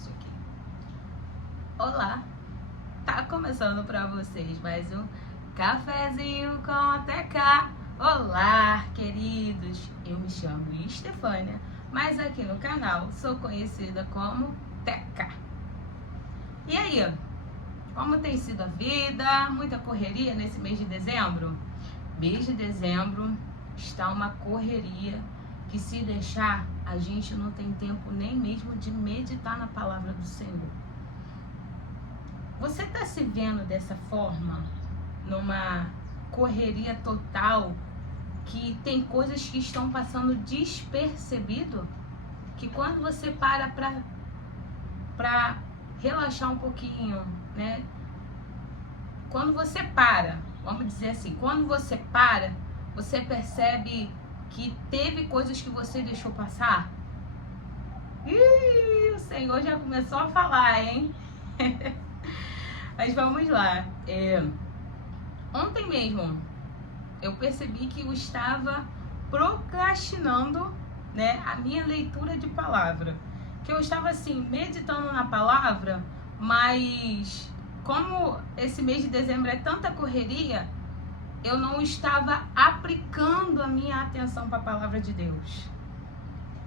isso aqui. Olá, tá começando pra vocês mais um cafezinho com a Teca. Olá, queridos, eu me chamo Estefânia, mas aqui no canal sou conhecida como Teca. E aí, como tem sido a vida? Muita correria nesse mês de dezembro? Mês de dezembro está uma correria que, se deixar, a gente não tem tempo nem mesmo de meditar na palavra do Senhor. Você está se vendo dessa forma, numa correria total, que tem coisas que estão passando despercebido? Que quando você para relaxar um pouquinho, né? Quando você para, vamos dizer assim, quando você para, você percebe que teve coisas que você deixou passar? Ih, o Senhor já começou a falar, hein? Mas vamos lá. Ontem mesmo eu percebi que eu estava procrastinando, né, a minha leitura de palavra. Que eu estava assim, meditando na palavra, mas como esse mês de dezembro é tanta correria, eu não estava aplicando a minha atenção para a palavra de Deus.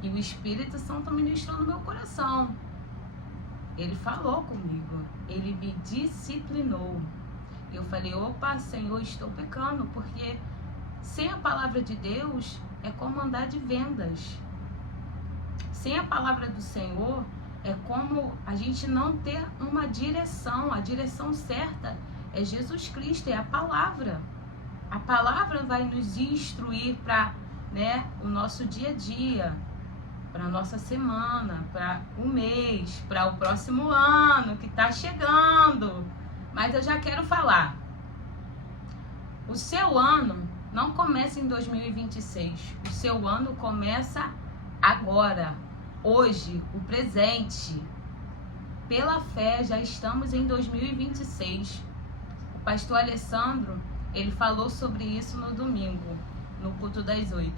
E o Espírito Santo ministrou no meu coração. Ele falou comigo, ele me disciplinou. Eu falei, opa, Senhor, estou pecando, porque sem a palavra de Deus é como andar de vendas. Sem a palavra do Senhor é como a gente não ter uma direção. A direção certa é Jesus Cristo, é a palavra. A palavra vai nos instruir para, né, o nosso dia a dia, para a nossa semana, para o mês, para o próximo ano que está chegando. Mas eu já quero falar. O seu ano não começa em 2026. O seu ano começa agora, hoje, o presente. Pela fé, já estamos em 2026. O pastor Alessandro, ele falou sobre isso no domingo, no culto das 8.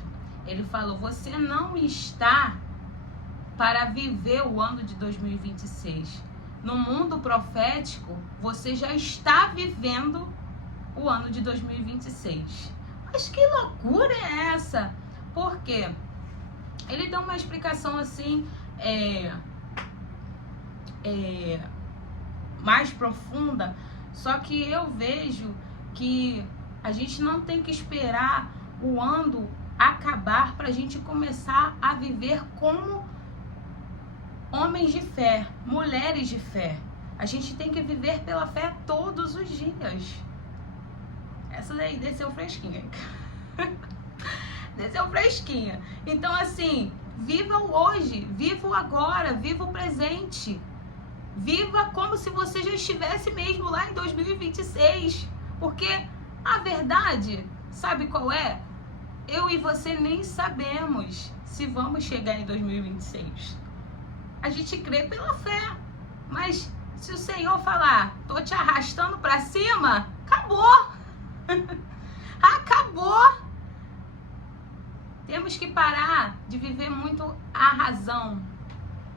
Ele falou, você não está para viver o ano de 2026. No mundo profético, você já está vivendo o ano de 2026. Mas que loucura é essa? Por quê? Ele deu uma explicação assim, mais profunda, só que eu vejo que a gente não tem que esperar o ano acabar para a gente começar a viver como homens de fé, mulheres de fé. A gente tem que viver pela fé todos os dias. Essa daí desceu fresquinha. Desceu fresquinha. Então, assim, viva o hoje, viva o agora, viva o presente. Viva como se você já estivesse mesmo lá em 2026. Porque a verdade, sabe qual é? Eu e você nem sabemos se vamos chegar em 2026. A gente crê pela fé. Mas se o Senhor falar, tô te arrastando pra cima, acabou. Acabou. Temos que parar de viver muito a razão.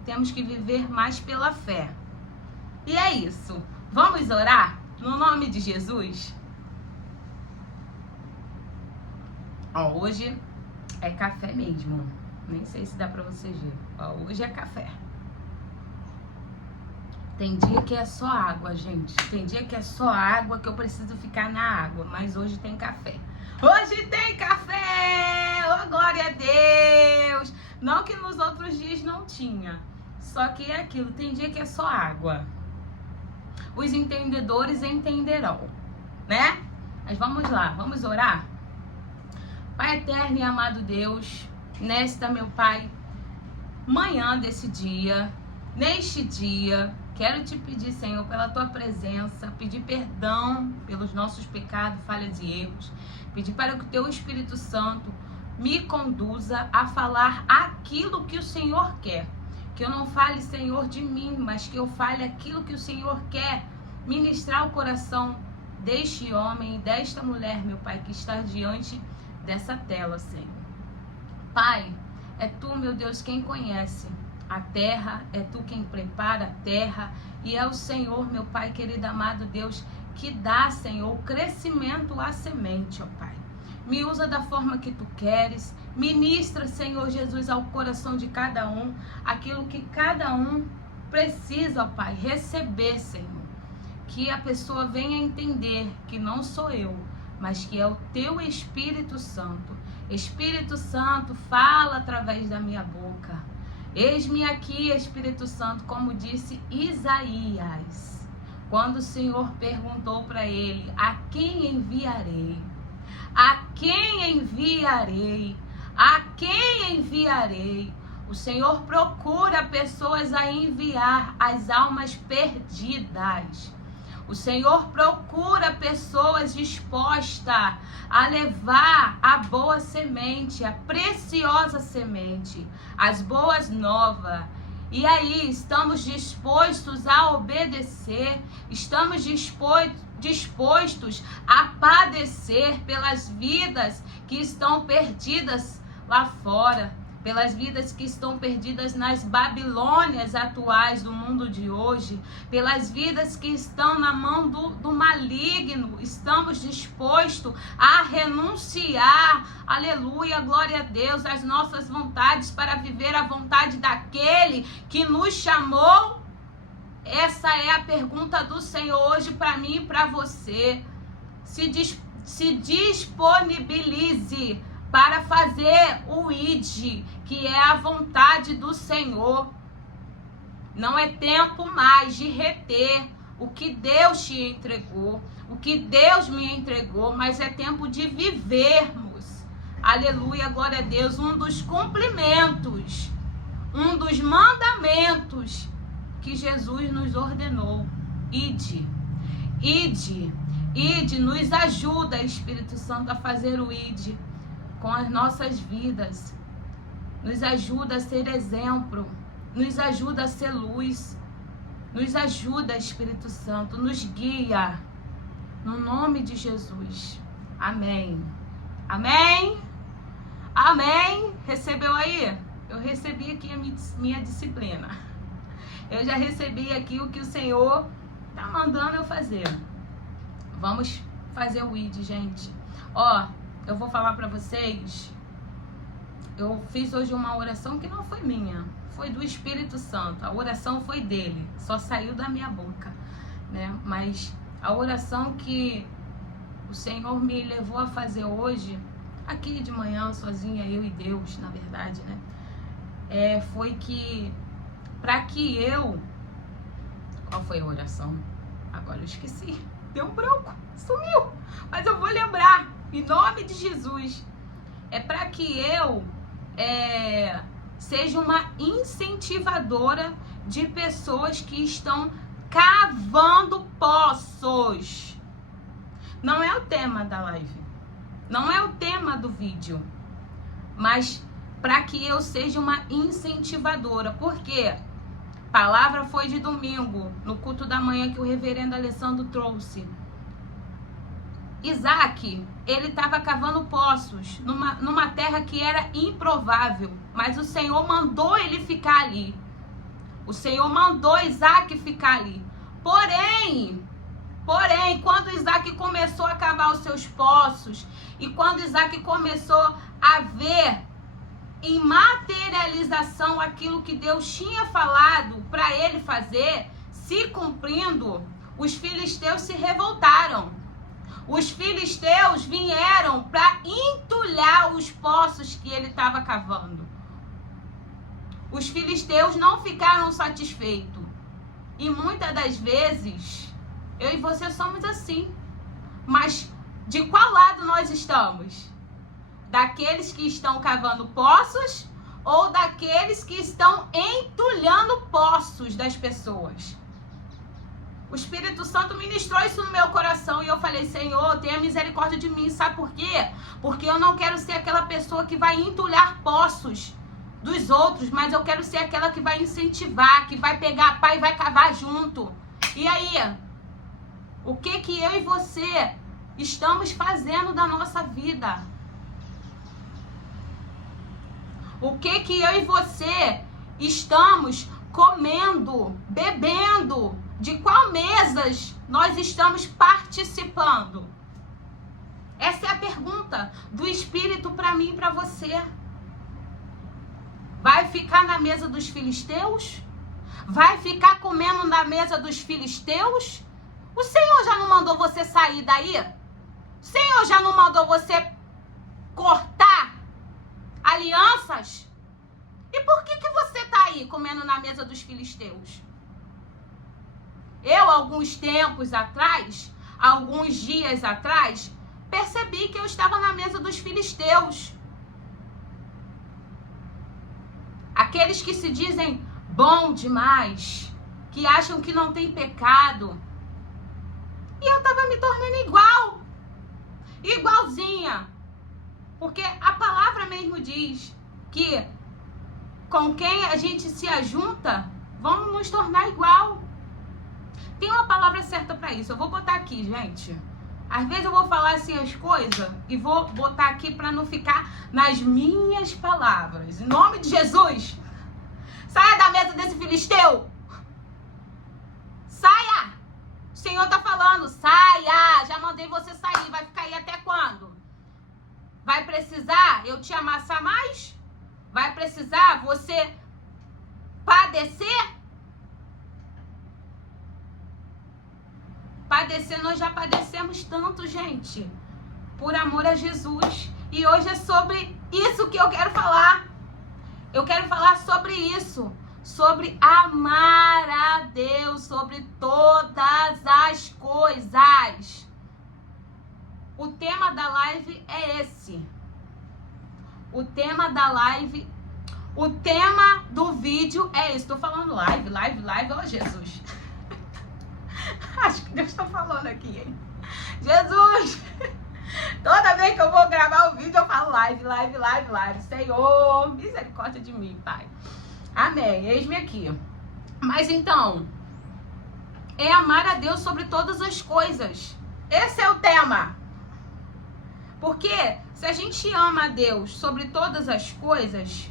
Temos que viver mais pela fé. E é isso. Vamos orar? No nome de Jesus? Ó, hoje é café mesmo. Nem sei se dá pra vocês verem. Ó, hoje é café. Tem dia que é só água, gente. Tem dia que é só água, que eu preciso ficar na água. Mas hoje tem café. Hoje tem café! Oh, glória a Deus! Não que nos outros dias não tinha. Só que é aquilo. Tem dia que é só água. Os entendedores entenderão, né? Mas vamos lá, vamos orar? Pai eterno e amado Deus, nesta, meu Pai, manhã desse dia, neste dia, quero te pedir, Senhor, pela tua presença, pedir perdão pelos nossos pecados, falhas e erros, pedir para que o teu Espírito Santo me conduza a falar aquilo que o Senhor quer. Que eu não fale, Senhor, de mim, mas que eu fale aquilo que o Senhor quer ministrar o coração deste homem e desta mulher, meu Pai, que está diante dessa tela, Senhor. Pai, é tu, meu Deus, quem conhece a terra, é tu quem prepara a terra, e é o Senhor, meu Pai querido, amado Deus, que dá, Senhor, o crescimento à semente, ó Pai. Me usa da forma que tu queres, ministra, Senhor Jesus, ao coração de cada um, aquilo que cada um precisa, ó Pai, receber, Senhor. Que a pessoa venha entender que não sou eu, mas que é o teu Espírito Santo. Espírito Santo, fala através da minha boca. Eis-me aqui, Espírito Santo, como disse Isaías, quando o Senhor perguntou para ele: a quem enviarei? A quem enviarei? A quem enviarei? O Senhor procura pessoas a enviar, as almas perdidas. O Senhor procura pessoas dispostas a levar a boa semente, a preciosa semente, as boas novas. E aí, estamos dispostos a obedecer, estamos dispostos a padecer pelas vidas que estão perdidas lá fora, pelas vidas que estão perdidas nas Babilônias atuais do mundo de hoje, pelas vidas que estão na mão do maligno. Estamos dispostos a renunciar, aleluia, glória a Deus, às nossas vontades para viver a vontade daquele que nos chamou? Essa é a pergunta do Senhor hoje para mim e para você. Se disponibilize para fazer o ID, que é a vontade do Senhor. Não é tempo mais de reter o que Deus te entregou, o que Deus me entregou, mas é tempo de vivermos, aleluia, glória a Deus, um dos cumprimentos, um dos mandamentos que Jesus nos ordenou. ID, nos ajuda, Espírito Santo, a fazer o ID com as nossas vidas, nos ajuda a ser exemplo, nos ajuda a ser luz, nos ajuda, Espírito Santo, nos guia, no nome de Jesus, amém, amém, amém. Recebeu aí? Eu recebi aqui a minha disciplina, eu já recebi aqui o que o Senhor tá mandando eu fazer. Vamos fazer o ID, gente. Ó, eu vou falar para vocês, eu fiz hoje uma oração que não foi minha, foi do Espírito Santo. A oração foi dele, só saiu da minha boca, né? Mas a oração que o Senhor me levou a fazer hoje, aqui de manhã, sozinha, eu e Deus, na verdade, né? Foi que, para que eu... Qual foi a oração? Agora eu esqueci, deu um branco, sumiu, mas eu vou lembrar. Em nome de Jesus, é para que eu seja uma incentivadora de pessoas que estão cavando poços. Não é o tema da live, não é o tema do vídeo, mas para que eu seja uma incentivadora. Por quê? A palavra foi de domingo, no culto da manhã que o reverendo Alessandro trouxe. Isaac, ele estava cavando poços numa terra que era improvável, mas o Senhor mandou ele ficar ali. O Senhor mandou Isaac ficar ali. Porém, quando Isaac começou a cavar os seus poços, e quando Isaac começou a ver em materialização aquilo que Deus tinha falado para ele fazer, se cumprindo, os filisteus se revoltaram. Os filisteus vieram para entulhar os poços que ele estava cavando. Os filisteus não ficaram satisfeitos. E muitas das vezes, eu e você somos assim. Mas de qual lado nós estamos? Daqueles que estão cavando poços ou daqueles que estão entulhando poços das pessoas? O Espírito Santo ministrou isso no meu coração e eu falei: Senhor, tenha misericórdia de mim. Sabe por quê? Porque eu não quero ser aquela pessoa que vai entulhar poços dos outros, mas eu quero ser aquela que vai incentivar, que vai pegar a pá e vai cavar junto. E aí, o que eu e você estamos fazendo da nossa vida? O que eu e você estamos comendo, bebendo? De qual mesas nós estamos participando? Essa é a pergunta do Espírito para mim e para você. Vai ficar na mesa dos filisteus? Vai ficar comendo na mesa dos filisteus? O Senhor já não mandou você sair daí? O Senhor já não mandou você cortar alianças? E por que você está aí comendo na mesa dos filisteus? Eu, alguns tempos atrás, alguns dias atrás, percebi que eu estava na mesa dos filisteus. Aqueles que se dizem bom demais, que acham que não tem pecado. E eu estava me tornando igualzinha. Porque a palavra mesmo diz que com quem a gente se ajunta, vamos nos tornar igual. Tem uma palavra certa para isso. Eu vou botar aqui, gente. Às vezes eu vou falar assim as coisas e vou botar aqui para não ficar nas minhas palavras. Em nome de Jesus, saia da mesa desse filisteu. Saia. O Senhor tá falando, saia. Já mandei você sair. Vai ficar aí até quando? Vai precisar eu te amassar mais? Vai precisar você padecer? Padecer, nós já padecemos tanto, gente, por amor a Jesus. E hoje é sobre isso que eu quero falar. Eu quero falar sobre isso, sobre amar a Deus sobre todas as coisas. O tema da live é esse. O tema da live, o tema do vídeo é isso. Tô falando live, ó Jesus. Acho que Deus está falando aqui, hein? Jesus! Toda vez que eu vou gravar o vídeo, eu falo live. Senhor, misericórdia de mim, Pai. Amém. Eis-me aqui. Mas então, é amar a Deus sobre todas as coisas. Esse é o tema. Porque se a gente ama a Deus sobre todas as coisas,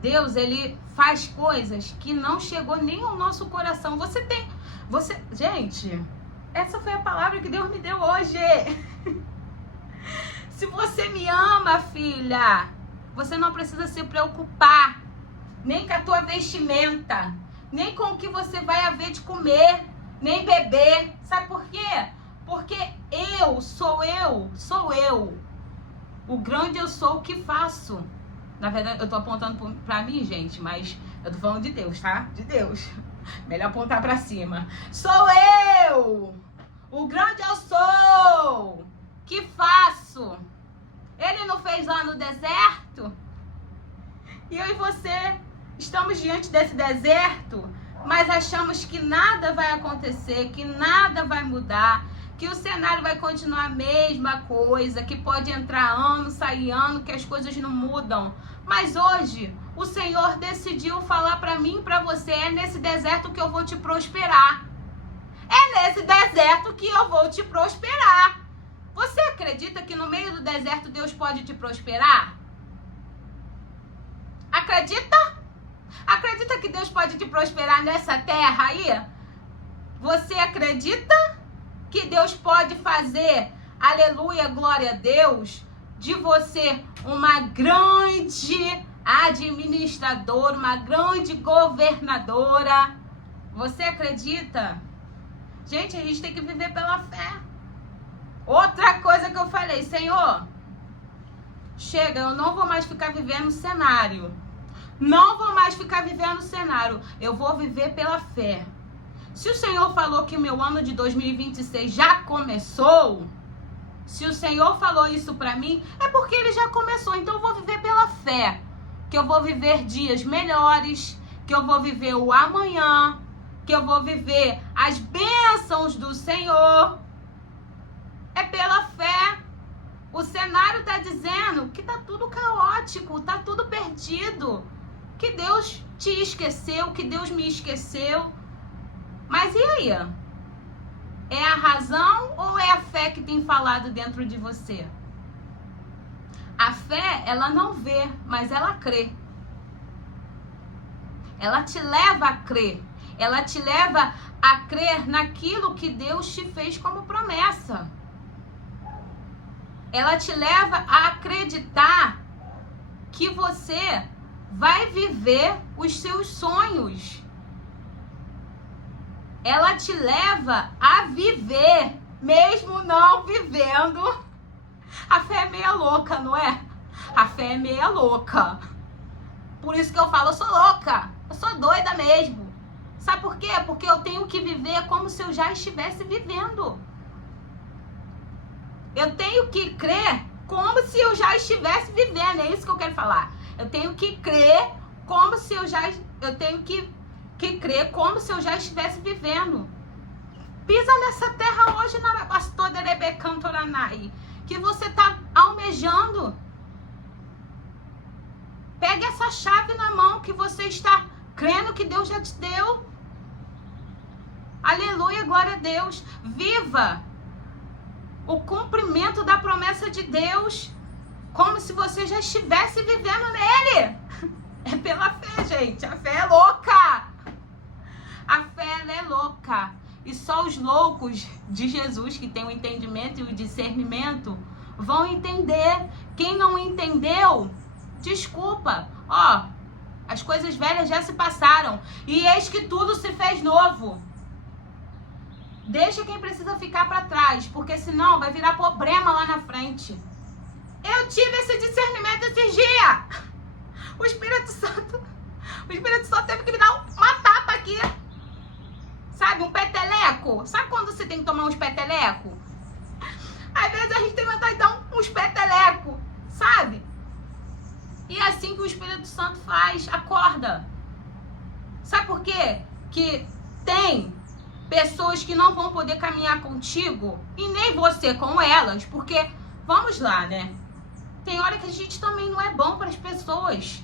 Deus, Ele faz coisas que não chegou nem ao nosso coração. Gente, essa foi a palavra que Deus me deu hoje. Se você me ama, filha, você não precisa se preocupar nem com a tua vestimenta, nem com o que você vai haver de comer, nem beber. Sabe por quê? Porque sou eu. O grande eu sou o que faço. Na verdade, eu tô apontando pra mim, gente, mas eu tô falando de Deus, tá? De Deus. Melhor apontar pra cima. Sou eu! O grande eu sou! Que faço? Ele não fez lá no deserto? E eu e você estamos diante desse deserto, mas achamos que nada vai acontecer, que nada vai mudar, que o cenário vai continuar a mesma coisa, que pode entrar ano, sair ano, que as coisas não mudam. Mas hoje, o Senhor decidiu falar para mim e para você, é nesse deserto que eu vou te prosperar. É nesse deserto que eu vou te prosperar. Você acredita que no meio do deserto Deus pode te prosperar? Acredita? Acredita que Deus pode te prosperar nessa terra aí? Você acredita que Deus pode fazer, aleluia, glória a Deus, de você uma grande administradora, uma grande governadora? Você acredita? Gente, a gente tem que viver pela fé. Outra coisa que eu falei, Senhor, chega, eu não vou mais ficar vivendo cenário. Não vou mais ficar vivendo cenário. Eu vou viver pela fé. Se o Senhor falou que o meu ano de 2026 já começou, se o Senhor falou isso pra mim, é porque ele já começou. Então eu vou viver pela fé. Que eu vou viver dias melhores, que eu vou viver o amanhã, que eu vou viver as bênçãos do Senhor. É pela fé. O cenário tá dizendo que tá tudo caótico, tá tudo perdido. Que Deus te esqueceu, que Deus me esqueceu. Mas e aí? É a razão ou é a fé que tem falado dentro de você? A fé, ela não vê, mas ela crê. Ela te leva a crer. Ela te leva a crer naquilo que Deus te fez como promessa. Ela te leva a acreditar que você vai viver os seus sonhos. Ela te leva a viver, mesmo não vivendo. A fé é meia louca, não é? A fé é meia louca. Por isso que eu falo, eu sou louca. Eu sou doida mesmo. Sabe por quê? Porque eu tenho que viver como se eu já estivesse vivendo. Eu tenho que crer como se eu já estivesse vivendo. É isso que eu quero falar. Eu tenho que crer como se eu já... Eu tenho que crer como se eu já estivesse vivendo. Pisa nessa terra hoje, na pastor Derebecantoranai, que você está almejando. Pega essa chave na mão que você está crendo que Deus já te deu. Aleluia, glória a Deus. Viva o cumprimento da promessa de Deus como se você já estivesse vivendo nele. É pela fé, gente. A fé é louca. A fé, ela é louca. E só os loucos de Jesus, que têm o entendimento e o discernimento, vão entender. Quem não entendeu, desculpa. Ó, as coisas velhas já se passaram. E eis que tudo se fez novo. Deixa quem precisa ficar para trás, porque senão vai virar problema lá na frente. Eu tive esse discernimento esses dias. O Espírito Santo teve que me dar uma tapa aqui. Sabe, um peteleco. Sabe quando você tem que tomar uns peteleco? Às vezes a gente tem vontade de dar uns peteleco, sabe? E é assim que o Espírito Santo faz, acorda. Sabe por quê? Que tem pessoas que não vão poder caminhar contigo e nem você com elas, porque, vamos lá, né? Tem hora que a gente também não é bom para as pessoas.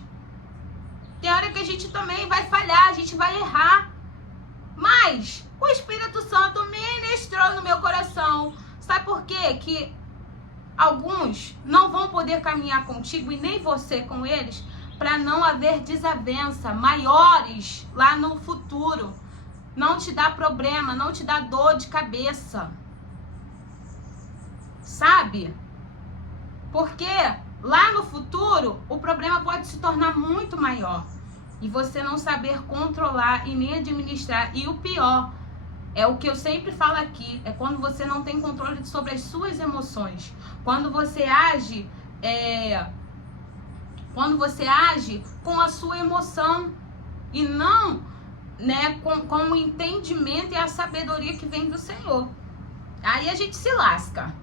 Tem hora que a gente também vai falhar, a gente vai errar. Mas o Espírito Santo ministrou no meu coração. Sabe por quê? Que alguns não vão poder caminhar contigo e nem você com eles, para não haver desavença maiores lá no futuro. Não te dá problema, não te dá dor de cabeça. Sabe? Porque lá no futuro o problema pode se tornar muito maior. E você não saber controlar e nem administrar. E o pior, é o que eu sempre falo aqui, é quando você não tem controle sobre as suas emoções. Quando você age, com a sua emoção e não, né, com o entendimento e a sabedoria que vem do Senhor. Aí a gente se lasca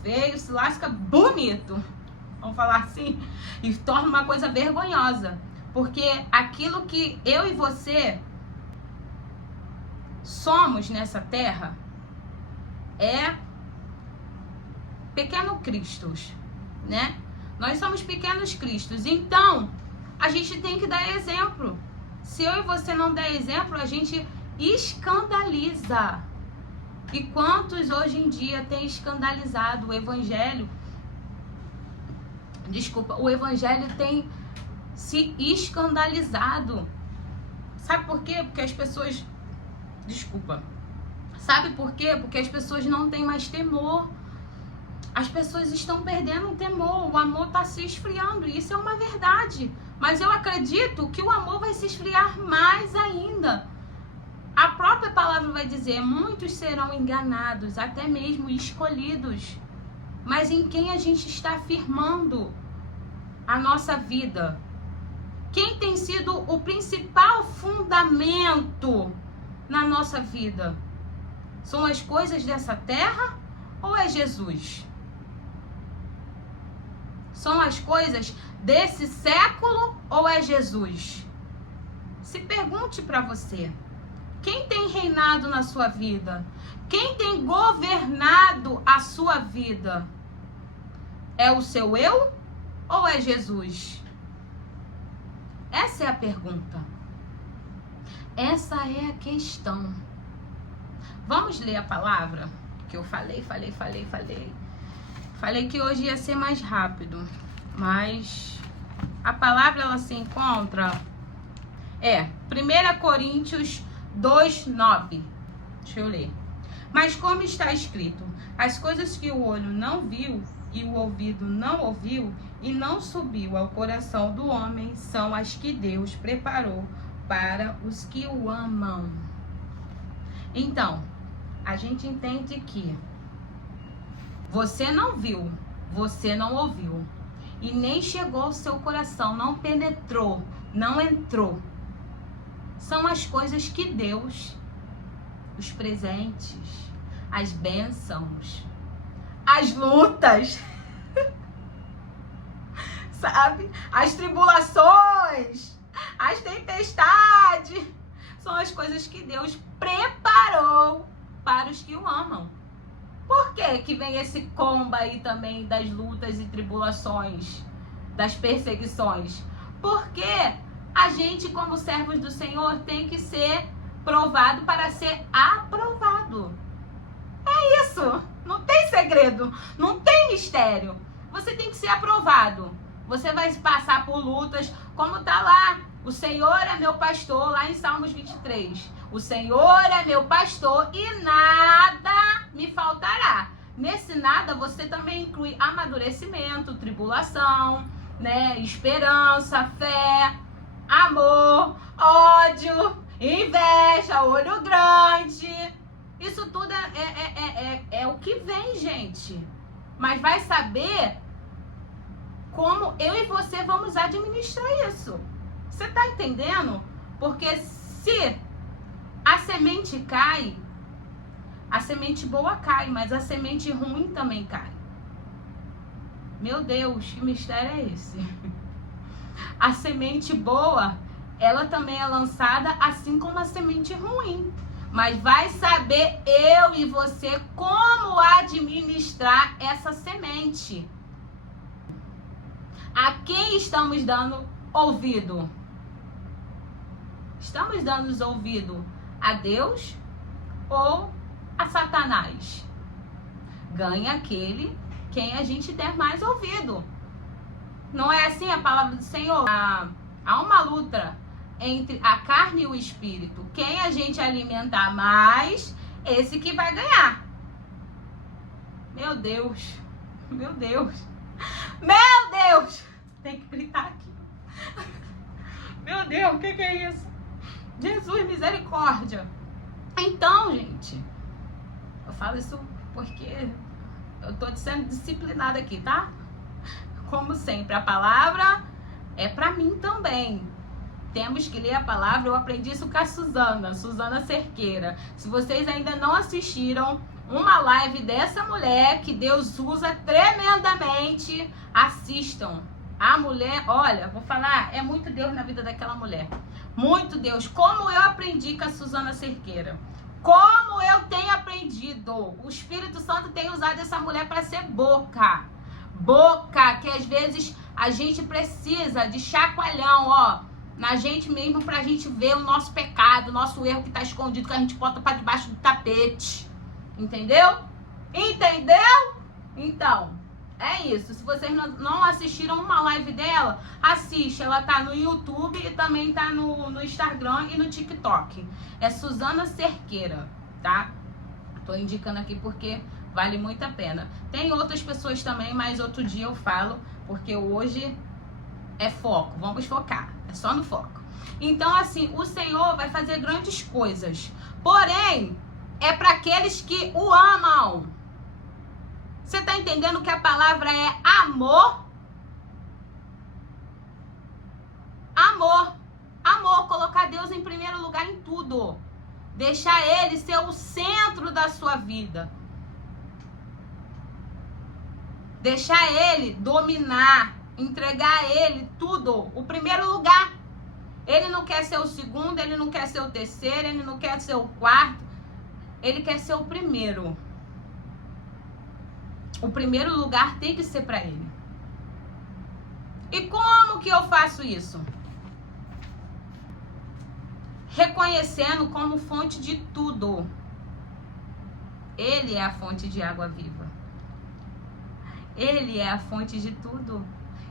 feio, se lasca bonito, vamos falar assim, e torna uma coisa vergonhosa. Porque aquilo que eu e você somos nessa terra é pequeno Cristos, né? Nós somos pequenos Cristos. Então, a gente tem que dar exemplo. Se eu e você não der exemplo, a gente escandaliza. E quantos hoje em dia têm escandalizado o Evangelho? Desculpa, o Evangelho tem se escandalizado. Sabe por quê? Porque as pessoas... Desculpa. Sabe por quê? Porque as pessoas não têm mais temor. As pessoas estão perdendo o temor. O amor está se esfriando. E isso é uma verdade. Mas eu acredito que o amor vai se esfriar mais ainda. A própria palavra vai dizer: muitos serão enganados, até mesmo escolhidos. Mas em quem a gente está firmando a nossa vida? Quem tem sido o principal fundamento na nossa vida? São as coisas dessa terra ou é Jesus? São as coisas desse século ou é Jesus? Se pergunte para você. Quem tem reinado na sua vida? Quem tem governado a sua vida? É o seu eu ou é Jesus? Essa é a pergunta. Essa é a questão. Vamos ler a palavra? Que eu falei. Falei que hoje ia ser mais rápido. Mas a palavra, ela se encontra 1 Coríntios 2:9. Deixa eu ler. Mas como está escrito, as coisas que o olho não viu e o ouvido não ouviu e não subiu ao coração do homem são as que Deus preparou para os que o amam. Então, a gente entende que você não viu, você não ouviu e nem chegou ao seu coração, não penetrou, não entrou. São as coisas que Deus, os presentes, as bênçãos, as lutas, sabe? As tribulações, as tempestades, são as coisas que Deus preparou para os que o amam. Por que vem esse combo aí também das lutas e tribulações, das perseguições? Porque a gente, como servos do Senhor, tem que ser provado para ser aprovado. É isso. Não tem segredo, não tem mistério. Você tem que ser aprovado. Você vai passar por lutas, como está lá. O Senhor é meu pastor, lá em Salmos 23. O Senhor é meu pastor e nada me faltará. Nesse nada você também inclui amadurecimento, tribulação, né, esperança, fé, amor, ódio, inveja, olho grande. Isso tudo é o que vem, gente. Mas vai saber como eu e você vamos administrar isso. Você tá entendendo? Porque se a semente cai, a semente boa cai, mas a semente ruim também cai. Meu Deus, que mistério é esse? A semente boa, ela também é lançada assim como a semente ruim. Mas vai saber eu e você como administrar essa semente. A quem estamos dando ouvido? Estamos dando ouvido a Deus ou a Satanás? Ganha aquele quem a gente der mais ouvido. Não é assim a palavra do Senhor? Há uma luta entre a carne e o espírito. Quem a gente alimentar mais, esse que vai ganhar. Meu Deus. Meu Deus. Meu Deus. Tem que gritar aqui. Meu Deus, o que é isso? Jesus, misericórdia. Então, gente, eu falo isso porque eu tô sendo disciplinada aqui, tá? Como sempre, a palavra é pra mim também. Temos que ler a palavra. Eu aprendi isso com a Suzana Cerqueira. Se vocês ainda não assistiram uma live dessa mulher que Deus usa tremendamente, assistam. A mulher, olha, vou falar, é muito Deus na vida daquela mulher. Muito Deus. Como eu aprendi com a Suzana Cerqueira. Como eu tenho aprendido. O Espírito Santo tem usado essa mulher para ser boca. Boca, que às vezes a gente precisa de chacoalhão, ó. Na gente mesmo, pra gente ver o nosso pecado, o nosso erro que tá escondido, que a gente bota pra debaixo do tapete. Entendeu? Entendeu? Então, é isso. Se vocês não assistiram uma live dela, assiste. Ela tá no YouTube e também tá no Instagram e no TikTok. É Suzana Cerqueira, tá? Tô indicando aqui porque vale muito a pena. Tem outras pessoas também, mas outro dia eu falo, porque hoje é foco. Vamos focar. É só no foco. Então, assim, o Senhor vai fazer grandes coisas. Porém, é para aqueles que o amam. Você tá entendendo que a palavra é amor? Amor. Amor. Colocar Deus em primeiro lugar em tudo. Deixar Ele ser o centro da sua vida. Deixar Ele dominar. Entregar a Ele tudo, o primeiro lugar. Ele não quer ser o segundo, ele não quer ser o terceiro, ele não quer ser o quarto. Ele quer ser o primeiro. O primeiro lugar tem que ser para Ele. E como que eu faço isso? Reconhecendo como fonte de tudo. Ele é a fonte de água viva. Ele é a fonte de tudo.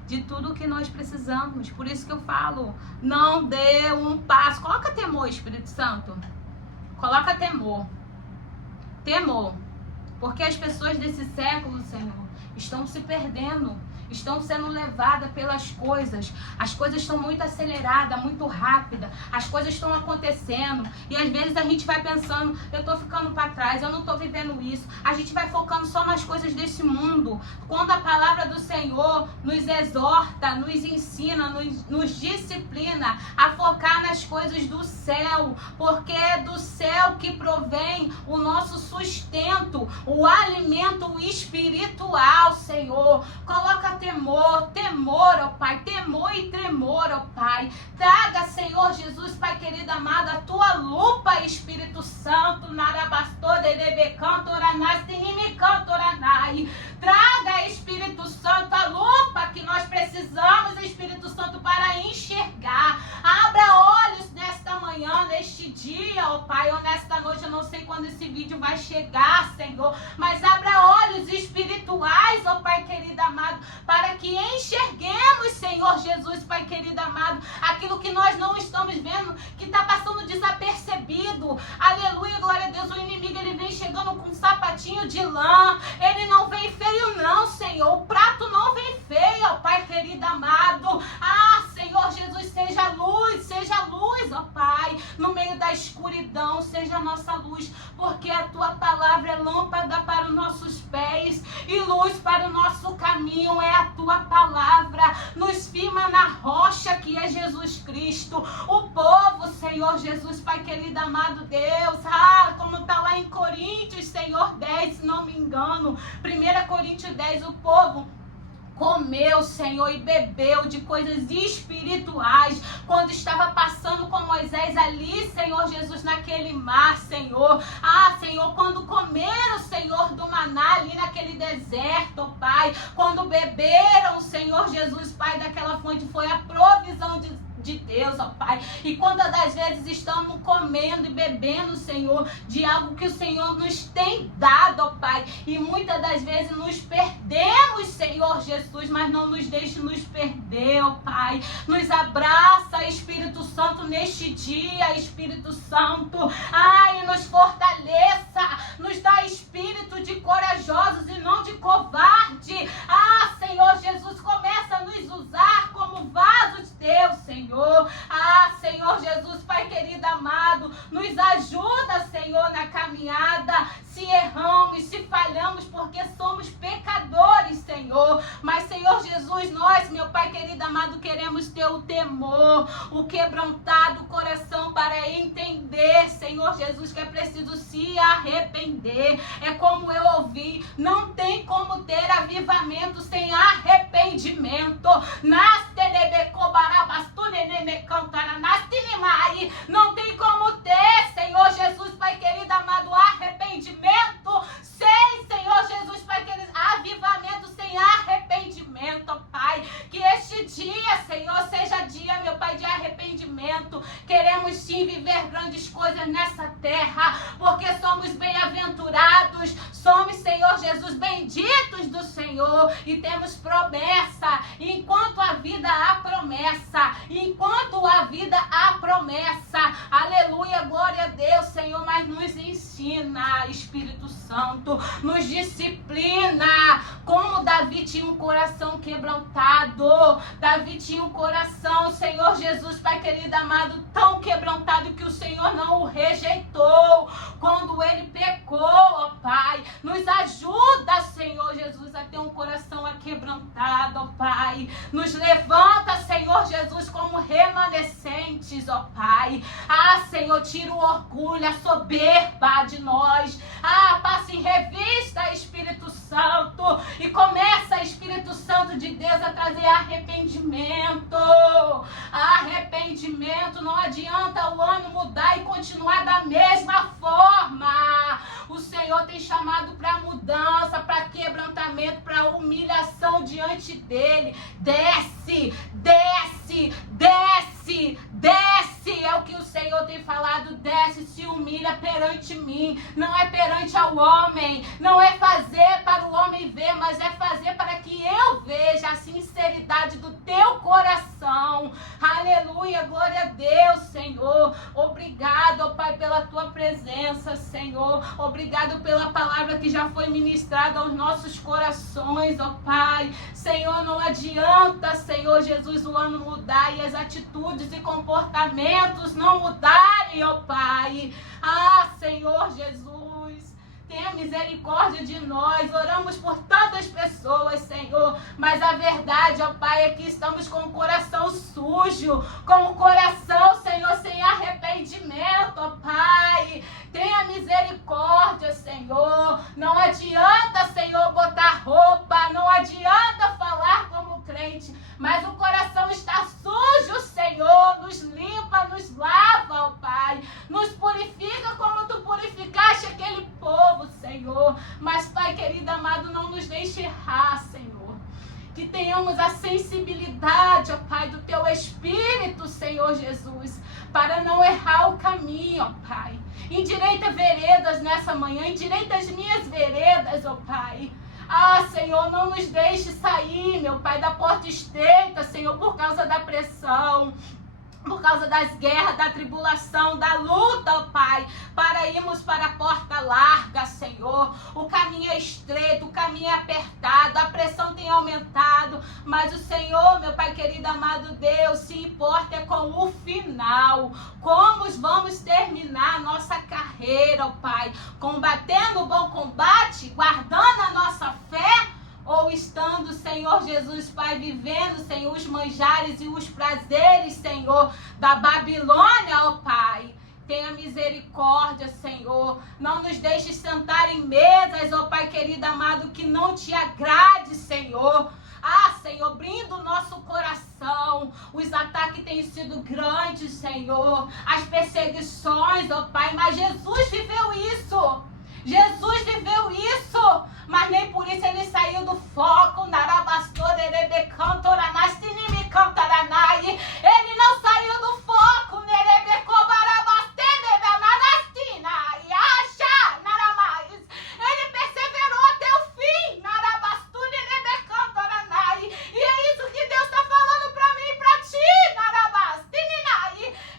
de tudo que nós precisamos. Por isso que eu falo, não dê um passo. Coloca temor, Espírito Santo. Coloca temor. Temor. Porque as pessoas desse século, Senhor, estão se perdendo. Estão sendo levadas pelas coisas. As coisas estão muito aceleradas, muito rápidas. As coisas estão acontecendo. E às vezes a gente vai pensando, eu estou ficando para trás, eu não estou vivendo isso. A gente vai focando só nas coisas desse mundo. Quando a palavra do Senhor nos exorta, nos ensina, nos disciplina a focar nas coisas do céu. Porque é do céu que provém o nosso sustento, o alimento espiritual, Senhor. Coloca temor, ó Pai, temor e tremor, ó Pai. Traga, Senhor Jesus, Pai querido amado, a tua lupa, Espírito Santo, traga, Espírito Santo, a lupa que nós precisamos, Espírito Santo, para enxergar. Abra olhos nesta manhã, neste dia, ó Pai, ou nesta noite, eu não sei quando esse vídeo vai chegar, Senhor, mas abra olhos espirituais, ó Pai querido amado, para que enxerguemos, Senhor Jesus, Pai querido amado, aquilo que nós não estamos vendo, que está passando desapercebido. Aleluia, glória a Deus. O inimigo, ele vem chegando com um sapatinho de lã. Ele não vem feio não, Senhor. O prato não vem feio, ó Pai querido amado. Ah, Senhor Jesus, seja luz, ó Pai, no meio da escuridão, seja a nossa luz, porque a tua palavra é lâmpada para os nossos pés e luz para o nosso caminho. É a tua palavra, nos firma na rocha que é Jesus Cristo. O povo, Senhor Jesus, Pai querido amado Deus, como está lá em Coríntios, Senhor 10, se não me engano, 1 Coríntios 10, o povo comeu, Senhor, e bebeu de coisas espirituais quando estava passando com Moisés ali, Senhor Jesus, naquele mar, Senhor. Senhor, quando comeram, Senhor, do maná ali naquele deserto, Pai, quando beberam, Senhor Jesus, Pai, daquela fonte, foi a provisão de Deus, ó Pai. E quantas das vezes estamos comendo e bebendo, Senhor, de algo que o Senhor nos tem dado, ó Pai, e muitas das vezes nos perdemos, Senhor Jesus, mas não nos deixe nos perder, ó Pai. Nos abraça, Espírito Santo, neste dia, Espírito Santo, e nos fortaleça, nos dá espírito de corajosos e não de covarde. Senhor Jesus, começa a nos usar como vasos teus, Senhor. Senhor Jesus, Pai querido amado, nos ajuda, Senhor, na caminhada, se erramos, se falhamos, porque somos pecadores, Senhor. Mas, Senhor Jesus, nós, meu Pai querido amado, queremos ter o temor, o quebrantado coração para entender, Senhor Jesus, que é preciso se arrepender. É como eu ouvi, não tem como ter avivamento sem arrependimento. Não tem como ter, Senhor Jesus, Pai querido amado, arrependimento sem, Senhor Jesus, Pai querido, avivamento sem arrependimento, Pai. Que este dia, Senhor, seja dia, meu Pai, de arrependimento. Queremos sim viver grandes coisas nessa terra, porque somos bem-aventurados, somos, Senhor Jesus, benditos do Senhor e temos promessa. Enquanto a vida há promessa, enquanto a vida há promessa, aleluia, glória a Deus, Senhor, mas nos ensina, Espírito Santo, nos disciplina, como Davi tinha um coração quebrantado. Davi tinha um coração, Senhor Jesus, Pai querido amado, tão quebrantado que o Senhor não o rejeitou quando ele pecou, ó Pai. Nos ajuda, Senhor Jesus, a ter um coração aquebrantado, ó Pai. Nos levanta, Senhor Jesus, como remanescentes, ó Pai. Senhor, tira o orgulho, a soberba de nós. Passa em revista, Espírito Santo, e começa, Espírito Santo de Deus, a trazer arrependimento. Arrependimento. Não adianta o ano mudar e continuar da mesma forma. O Senhor tem chamado para mudança, para quebrantamento, para humilhação diante dele. Desce, desce, desce, desce. É o que o Senhor tem falado. Desce, se humilha perante mim. Não é perante ao homem. Não é fazer para o homem ver, mas é fazer para que eu veja a sinceridade sinceridade do teu coração. Aleluia, glória a Deus, Senhor. Obrigado, ó Pai, pela tua presença, Senhor. Obrigado pela palavra que já foi ministrada aos nossos corações, ó Pai. Senhor, não adianta, Senhor Jesus, o ano mudar e as atitudes e comportamentos não mudarem, ó Pai. Ah, Senhor Jesus, tenha misericórdia de nós. Oramos por tantas pessoas, Senhor, mas a verdade, ó Pai, é que estamos com o coração sujo, com o coração, Senhor, sem arrependimento, ó Pai. Tenha misericórdia, Senhor. Não adianta, Senhor, botar roupa, não adianta falar como crente, mas o coração está sujo, Senhor. Nos limpa, nos lava, ó Pai. Nos purifica como tu purificaste aquele povo, Senhor. Mas, Pai querido, amado, não nos deixe errar, Senhor. Que tenhamos a sensibilidade, ó Pai, do teu Espírito, Senhor Jesus, para não errar o caminho, ó Pai. Endireita veredas nessa manhã, endireita as minhas veredas, ó Pai. Ah, Senhor, não nos deixe sair, meu Pai, da porta estreita, Senhor, por causa da pressão, por causa das guerras, da tribulação, da luta, ó Pai, para irmos para a porta larga, Senhor. O caminho é estreito, o caminho é apertado, a pressão tem aumentado, mas o Senhor, meu Pai querido, amado Deus, se importa é com o final. Como vamos terminar a nossa carreira, ó Pai, combatendo o bom combate, guardando a nossa fé, ou estando, Senhor Jesus, Pai, vivendo, Senhor, os manjares e os prazeres, Senhor, da Babilônia, ó Pai. Tenha misericórdia, Senhor. Não nos deixe sentar em mesas, ó Pai querido, amado, que não te agrade, Senhor. Ah, Senhor, brinda o nosso coração. Os ataques têm sido grandes, Senhor. As perseguições, ó Pai, mas Jesus viveu isso. Jesus viveu isso, mas nem por isso ele saiu do foco. Ele não saiu do foco. Ele perseverou até o fim. E é isso que Deus está falando para mim e para ti.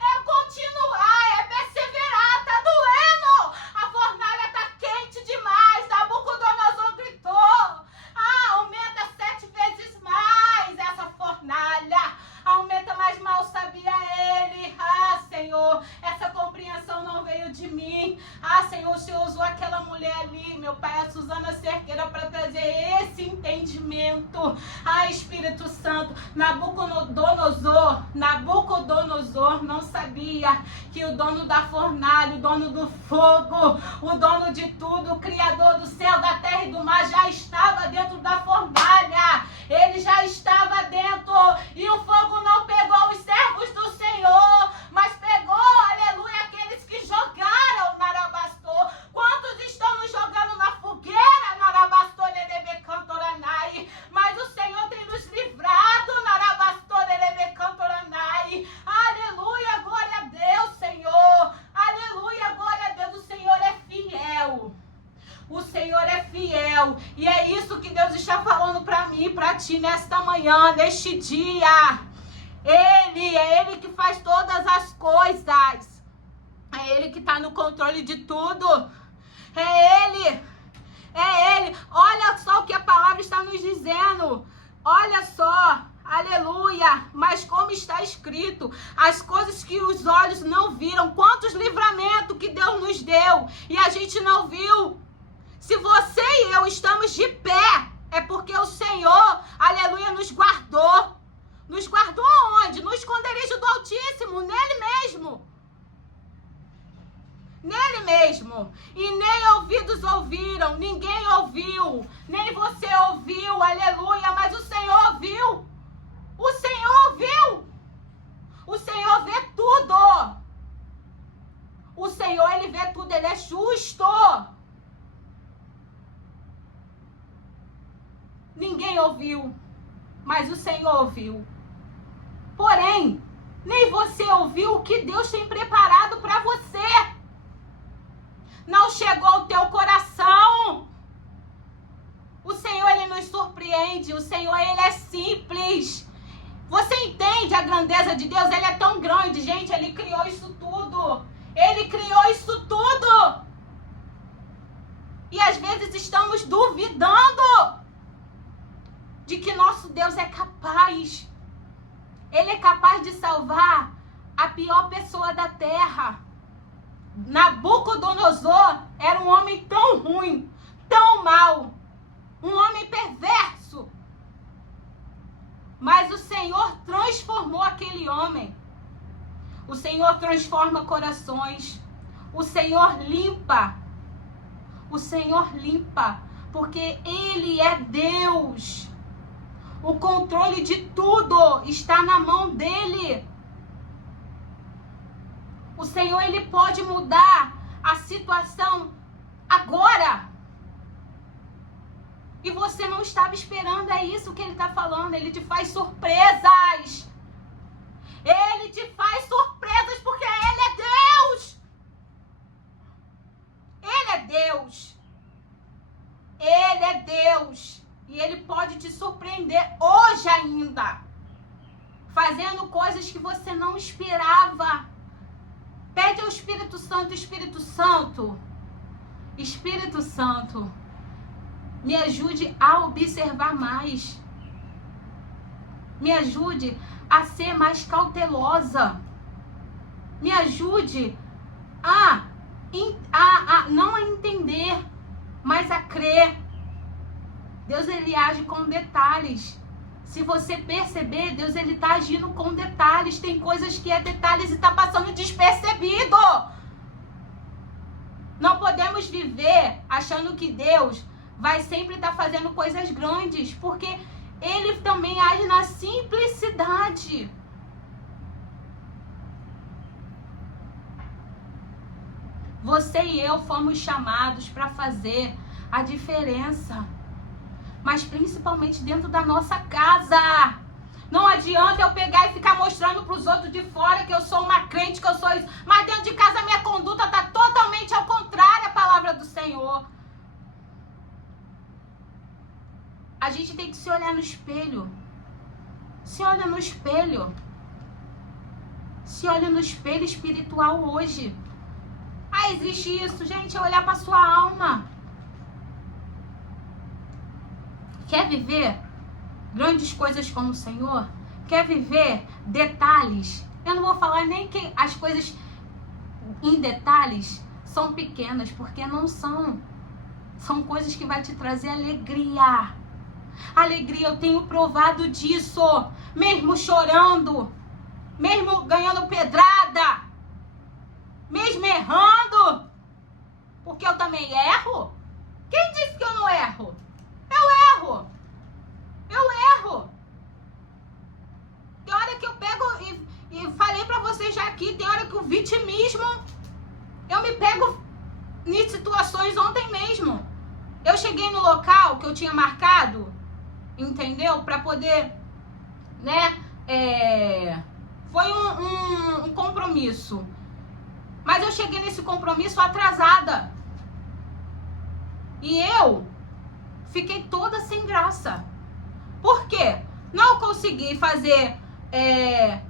É continuar, é perseverar. Tá doendo. A fornalha tá quente demais. Nabucodonosor gritou. Ah, aumenta 7 vezes mais essa fornalha. Aumenta, mais mal sabia ele. Ah, Senhor, essa compreensão não veio de mim. Ah, Senhor, o Senhor usou aquela mulher ali, meu Pai, a Suzana Cerqueira, para trazer esse entendimento. Ah, Espírito Santo, Nabucodonosor não sabia que o dono da fornalha, o dono do fogo, o dono de tudo, o Criador do céu, da terra e do mar, já estava dentro da fornalha. Ele já estava dentro, e o fogo não pegou os servos do Senhor, mas pegou, aleluia, aqueles que jogaram, Narabastor. Quantos estão nos jogando na fogueira, Narabastor, Erebecantoranai? Mas o Senhor tem nos livrado, Narabastor, Erebecantoranai. Aleluia, glória a Deus, Senhor. Aleluia, glória a Deus, o Senhor é fiel. O Senhor é fiel. E é isso que Deus está falando para mim e para ti nesta manhã, neste dia. É Ele que faz todas as coisas. É Ele que está no controle de tudo. É Ele. Olha só o que a palavra está nos dizendo. Olha só. Aleluia. Mas como está escrito, as coisas que os olhos não viram, quantos livramentos que Deus nos deu e a gente não viu. Se você e eu estamos de pé, é porque o Senhor, aleluia, nos guardou. Nos guardou aonde? No esconderijo do Altíssimo, nele mesmo. Nele mesmo. E nem ouvidos ouviram, ninguém ouviu, nem você ouviu, aleluia, mas o Senhor ouviu. O Senhor ouviu. O Senhor vê tudo. O Senhor, Ele vê tudo, Ele é justo. Ninguém ouviu, mas o Senhor ouviu. Porém, nem você ouviu o que Deus tem preparado para você. Não chegou ao teu coração. O Senhor, Ele nos surpreende. O Senhor, Ele é simples. Você entende a grandeza de Deus? Ele é tão grande, gente. Ele criou isso tudo. Ele criou isso tudo. E às vezes estamos duvidando de que nosso Deus é capaz. Ele é capaz de salvar a pior pessoa da terra. Nabucodonosor era um homem tão ruim, tão mau, um homem perverso. Mas o Senhor transformou aquele homem. O Senhor transforma corações. O Senhor limpa. O Senhor limpa, porque Ele é Deus. O controle de tudo está na mão dEle. O Senhor, Ele pode mudar a situação agora. E você não estava esperando, é isso que Ele está falando. Ele te faz surpresas. Ele te faz surpresas porque Ele é Deus. Ele é Deus. Ele é Deus. E Ele pode te surpreender hoje ainda. Fazendo coisas que você não esperava. Pede ao Espírito Santo, Espírito Santo. Espírito Santo, me ajude a observar mais. Me ajude a ser mais cautelosa. Me ajude a não a entender, mas a crer. Deus, Ele age com detalhes. Se você perceber, Deus, Ele está agindo com detalhes. Tem coisas que é detalhes e está passando despercebido. Não podemos viver achando que Deus vai sempre estar fazendo coisas grandes, porque Ele também age na simplicidade. Você e eu fomos chamados para fazer a diferença, mas principalmente dentro da nossa casa. Não adianta eu pegar e ficar mostrando para os outros de fora que eu sou uma crente, que eu sou isso, mas dentro de casa a minha conduta está totalmente ao contrário à palavra do Senhor. A gente tem que se olhar no espelho. Se olha no espelho. Se olha no espelho espiritual hoje. Ah, existe isso, gente, é olhar para sua alma. Quer viver grandes coisas com o Senhor? Quer viver detalhes? Eu não vou falar nem que as coisas em detalhes são pequenas, porque não são. São coisas que vai te trazer alegria. Alegria, eu tenho provado disso. Mesmo chorando, mesmo ganhando pedrada, mesmo errando, porque eu também erro. Quem disse que eu não erro? Eu erro. Eu erro. Tem hora que eu pego e falei pra vocês já aqui, tem hora que o vitimismo, eu me pego em situações ontem mesmo. Eu cheguei no local que eu tinha marcado, entendeu? Pra poder, né? Foi um compromisso. Mas eu cheguei nesse compromisso atrasada. E eu fiquei toda sem graça. Por quê? Não consegui fazer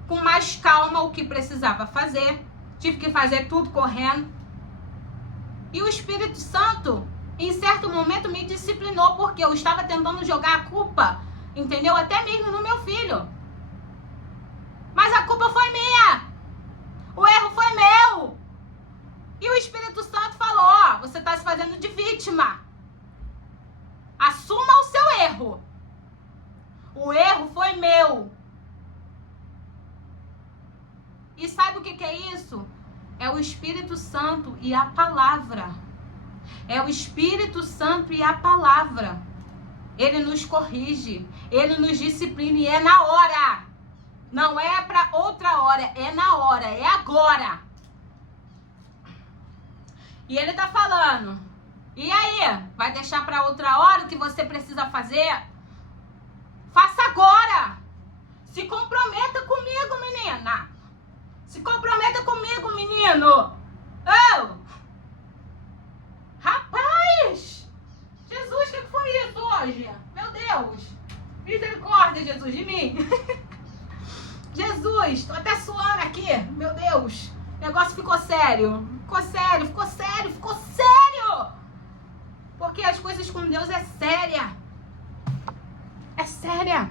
com mais calma o que precisava fazer. Tive que fazer tudo correndo. E o Espírito Santo, em certo momento, me disciplinou, porque eu estava tentando jogar a culpa, entendeu? Até mesmo no meu filho. Mas a culpa foi minha. O erro foi meu. E o Espírito Santo falou, ó, você está se fazendo de vítima. Assuma o seu erro. O erro foi meu. E sabe o que é isso? É o Espírito Santo e a palavra. É o Espírito Santo e a palavra. Ele nos corrige, ele nos disciplina e é na hora. Não é para outra hora, é na hora, é agora. E ele tá falando, e aí? Vai deixar para outra hora o que você precisa fazer? Faça agora. Se comprometa comigo, menina. Se comprometa comigo, menino. Oh! Rapaz! Jesus, o que foi isso hoje? Meu Deus! Misericórdia, Jesus, de mim. Jesus, tô até suando aqui. Meu Deus, o negócio ficou sério. Ficou sério. Porque as coisas com Deus é séria. É séria.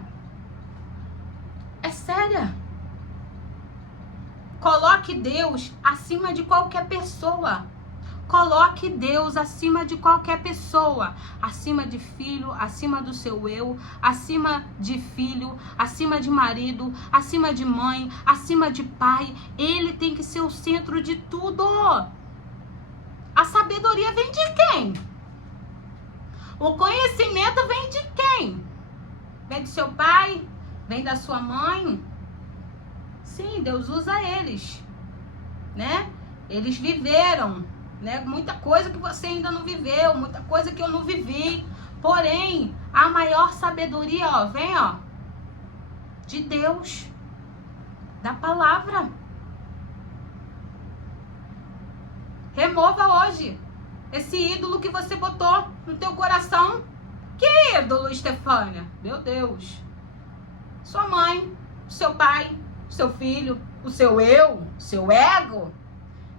Coloque Deus acima de qualquer pessoa. Coloque Deus acima de qualquer pessoa. Acima de filho, acima do seu eu, acima de filho, acima de marido, acima de mãe, acima de pai. Ele tem que ser o centro de tudo. A sabedoria vem de quem? O conhecimento vem de quem? Vem do seu pai? Vem da sua mãe? Sim, Deus usa eles, né? Eles viveram, né? Muita coisa que você ainda não viveu, muita coisa que eu não vivi. Porém, a maior sabedoria, ó, vem, ó, de Deus, da palavra. Remova hoje esse ídolo que você botou no teu coração. Que ídolo, Estefânia? Meu Deus. Sua mãe, seu pai, seu filho, o seu eu, seu ego.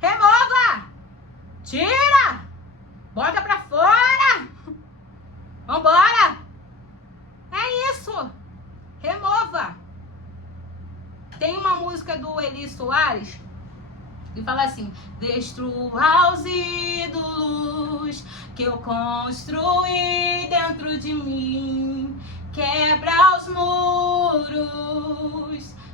Remova! Tira! Bota pra fora! Vambora! É isso! Remova! Tem uma música do Eli Soares e fala assim: destrua os ídolos que eu construí dentro de mim, quebra os muros,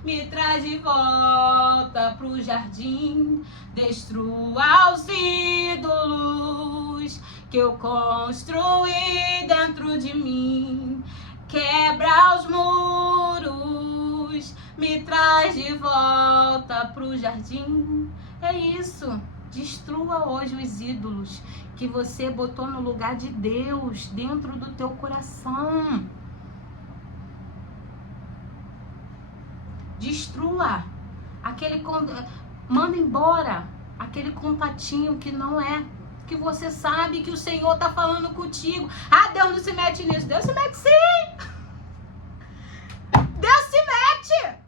me traz de volta pro jardim. Destrua os ídolos que eu construí dentro de mim, quebra os muros, me traz de volta pro jardim. É isso. Destrua hoje os ídolos que você botou no lugar de Deus dentro do teu coração. Destrua aquele, manda embora aquele contatinho que não é, que você sabe que o Senhor tá falando contigo. Ah, Deus não se mete nisso. Deus se mete sim. Deus se mete.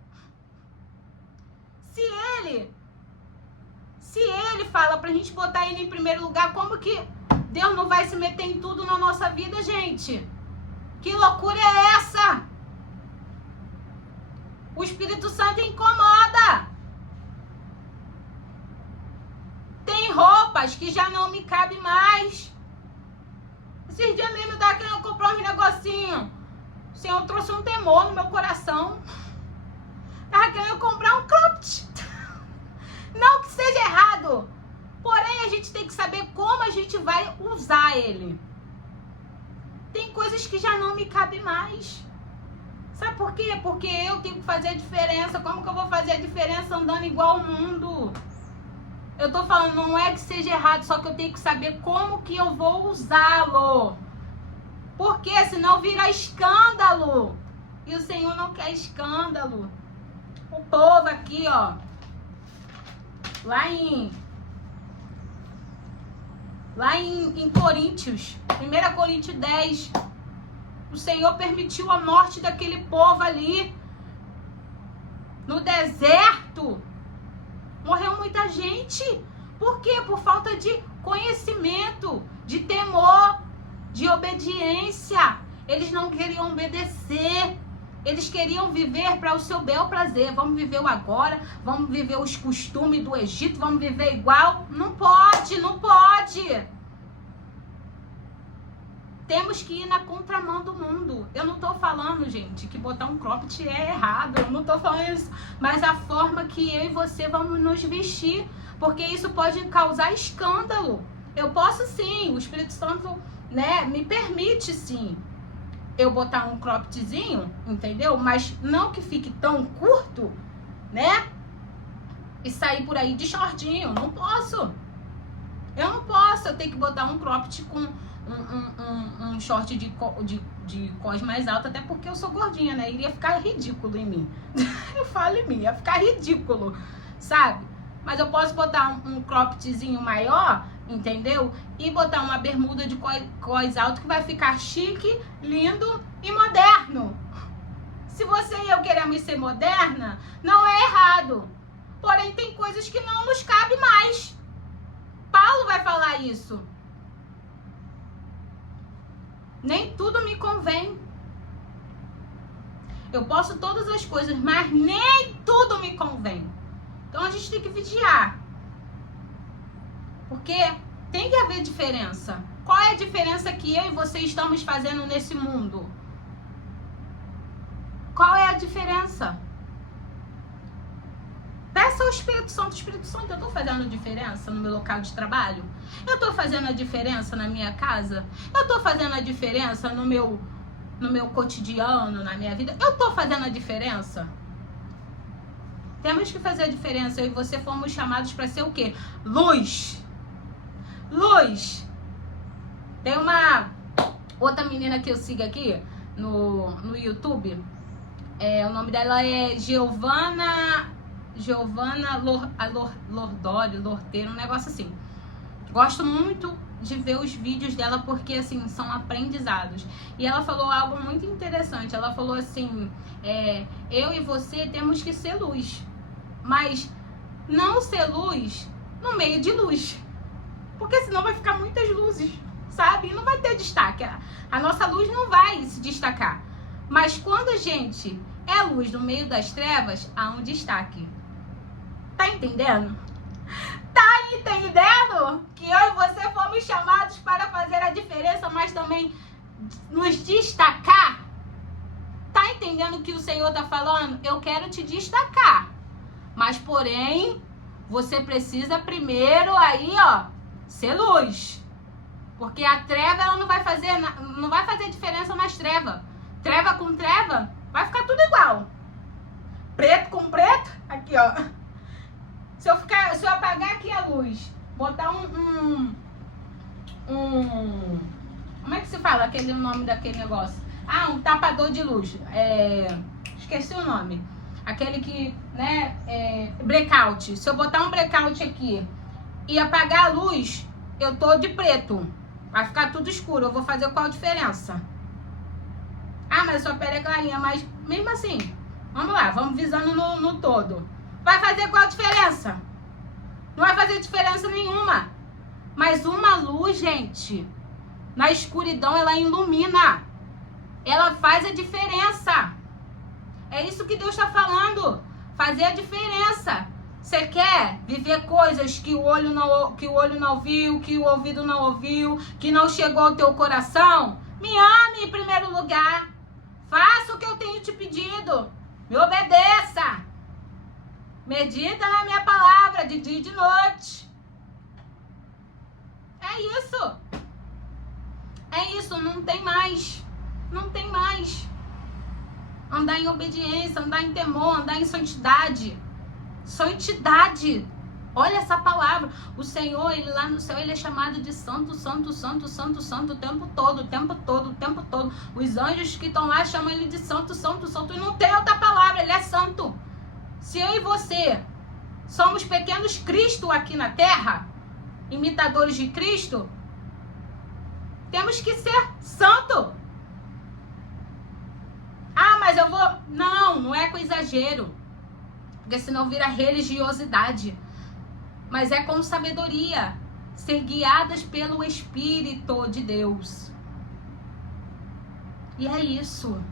Se ele fala pra gente botar ele em primeiro lugar, como que Deus não vai se meter em tudo na nossa vida, gente? Que loucura é essa? O Espírito Santo incomoda. Tem roupas que já não me cabem mais. Esses dias mesmo eu tava querendo comprar uns negocinhos. O Senhor trouxe um temor no meu coração. Tava querendo comprar um cropped. Não que seja errado. Porém, a gente tem que saber como a gente vai usar ele. Tem coisas que já não me cabem mais. Sabe por quê? Porque eu tenho que fazer a diferença. Como que eu vou fazer a diferença andando igual ao mundo? Eu tô falando, não é que seja errado, só que eu tenho que saber como que eu vou usá-lo. Porque senão vira escândalo. E o Senhor não quer escândalo. O povo aqui, ó, lá em Coríntios, 1 Coríntios 10, o Senhor permitiu a morte daquele povo ali no deserto. Morreu muita gente. Por quê? Por falta de conhecimento, de temor, de obediência. Eles não queriam obedecer. Eles queriam viver para o seu bel prazer. Vamos viver o agora, vamos viver os costumes do Egito, vamos viver igual. Não pode, não pode. Temos que ir na contramão do mundo. Eu não tô falando, gente, que botar um cropped é errado. Eu não tô falando isso. Mas a forma que eu e você vamos nos vestir. Porque isso pode causar escândalo. Eu posso sim, o Espírito Santo, né, me permite sim eu botar um croppedzinho, entendeu? Mas não que fique tão curto, né? E sair por aí de shortinho. Não posso. Eu não posso. Eu tenho que botar um cropped com um short de cos mais alto, até porque eu sou gordinha, né? Iria ficar ridículo em mim. Eu falo em mim, ia ficar ridículo, sabe? Mas eu posso botar um croppedzinho maior, entendeu? E botar uma bermuda de cos alto que vai ficar chique, lindo e moderno. Se você e eu queremos ser moderna, não é errado. Porém, tem coisas que não nos cabem mais. Paulo vai falar isso. Nem tudo me convém. Eu posso todas as coisas, mas nem tudo me convém. Então a gente tem que vigiar. Porque tem que haver diferença. Qual é a diferença que eu e você estamos fazendo nesse mundo? Qual é a diferença? Peça ao Espírito Santo, eu estou fazendo diferença no meu local de trabalho? Eu estou fazendo a diferença na minha casa? Eu estou fazendo a diferença no meu cotidiano, na minha vida? Eu estou fazendo a diferença? Temos que fazer a diferença. Eu e você fomos chamados para ser o quê? Luz. Luz. Tem uma outra menina que eu sigo aqui no YouTube. O nome dela é Giovana Lorteiro, um negócio assim. Gosto muito de ver os vídeos dela porque, assim, são aprendizados. E ela falou algo muito interessante. Ela falou assim, eu e você temos que ser luz. Mas não ser luz no meio de luz. Porque senão vai ficar muitas luzes, sabe? E não vai ter destaque. A nossa luz não vai se destacar. Mas quando a gente é luz no meio das trevas, há um destaque. Tá entendendo? Tá entendendo? Que eu e você fomos chamados para fazer a diferença, mas também nos destacar? Tá entendendo o que o Senhor tá falando? Eu quero te destacar. Mas, porém, você precisa primeiro aí, ó, ser luz. Porque a treva, ela não vai fazer diferença nas trevas. Treva com treva, vai ficar tudo igual. Preto com preto, aqui, ó. Se eu apagar aqui a luz, botar como é que se fala o nome daquele negócio? Um tapador de luz. Esqueci o nome. Aquele que, blackout. Se eu botar um blackout aqui e apagar a luz, eu tô de preto. Vai ficar tudo escuro. Eu vou fazer qual diferença? Mas a sua pele é clarinha. Mas mesmo assim, vamos lá, vamos visando no todo. Vai fazer qual diferença? Não vai fazer diferença nenhuma. Mas uma luz, gente, na escuridão ela ilumina. Ela faz a diferença. É isso que Deus está falando. Fazer a diferença. Você quer viver coisas que o olho não viu, que o ouvido não ouviu, que não chegou ao teu coração? Me ame em primeiro lugar. Faça o que eu tenho te pedido. Me obedeça. Medita na minha palavra de dia e de noite. É isso. É isso, não tem mais. Não tem mais. Andar em obediência, andar em temor, andar em santidade. Santidade. Olha essa palavra. O Senhor, ele lá no céu, ele é chamado de santo, santo, santo, santo, santo o tempo todo, o tempo todo, o tempo todo. Os anjos que estão lá chamam ele de santo, santo, santo. E não tem outra palavra, ele é santo. Se eu e você somos pequenos Cristo aqui na terra, imitadores de Cristo, temos que ser santo. Mas eu vou... Não é com exagero. Porque senão vira religiosidade. Mas é com sabedoria. Ser guiadas pelo Espírito de Deus. E é isso.